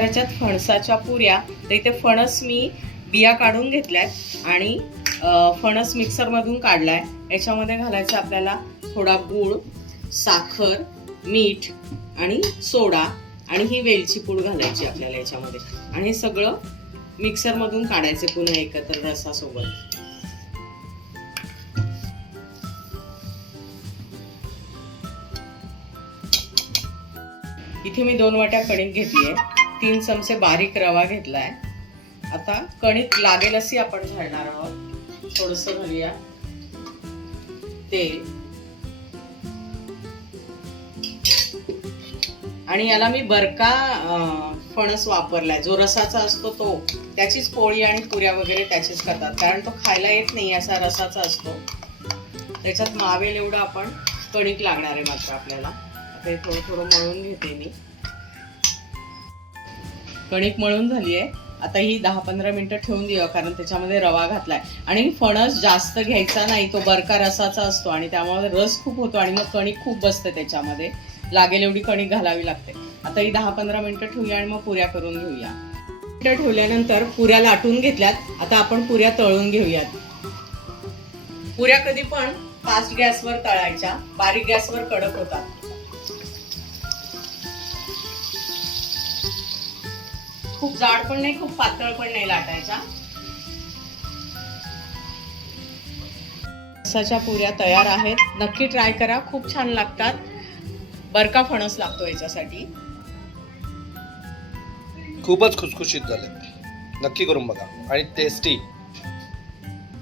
त्याच्यात फणसाच्या पुऱ्या तर इथे फणस मी बिया काढून घेतल्यात आणि फणस मिक्सरमधून काढलाय. याच्यामध्ये घालायचं आपल्याला थोडा गूळ साखर मीठ आणि सोडा आणि ही वेलची पूड घालायची आपल्याला याच्यामध्ये. आणि हे सगळं मिक्सरमधून काढायचं पुन्हा एकत्र रसासोबत. इथे मी दोन वाट्या कणिक घेतली आहे तीन चमचे बारीक रवा घेतला आहे आता कणिक लागेल अशी आपण घालणार आहोत. थोडस घालूया. तेल. आणि याला मी बरका फणस वापरलाय. जो रसाचा असतो तो. त्याचीच पोळी आणि पुऱ्या वगैरे त्याचीच करतात. कारण तो खायला येत नाही असा रसाचा असतो. त्याच्यात मावेल एवढं आपण कणिक लागणार आहे मात्र आपल्याला. ते थोडं थोडं मळून घेते मी. कणिक मळून झाली आहे आता ही दहा पंधरा मिनिटं ठेवून देऊया कारण त्याच्यामध्ये रवा घातलाय. आणि फणस जास्त घ्यायचा नाही तो बरका रसाचा असतो आणि त्यामुळे रस खूप होतो आणि मग कणिक खूप बसते त्याच्यामध्ये. लागेल एवढी कणिक घालावी लागते. आता ही दहा पंधरा मिनिटं ठेवूया आणि मग पुऱ्या करून घेऊया. मिनिटं ठेवल्यानंतर पुऱ्या लाटून घेतल्यात. आता आपण पुऱ्या तळून घेऊयात. पुऱ्या कधी पण फास्ट गॅसवर तळायच्या. बारीक गॅसवर कडक होतात. खूप जाड पण नाही खूप पातळ पण नाही लाटायचा. फणसाच्या पुऱ्या तयार आहेत. नक्की ट्राय करा. खूप छान लागतात. बरका फणस लागतो याच्यासाठी. खूपच खुसखुशीत झाले. नक्की करून बघा. आणि टेस्टी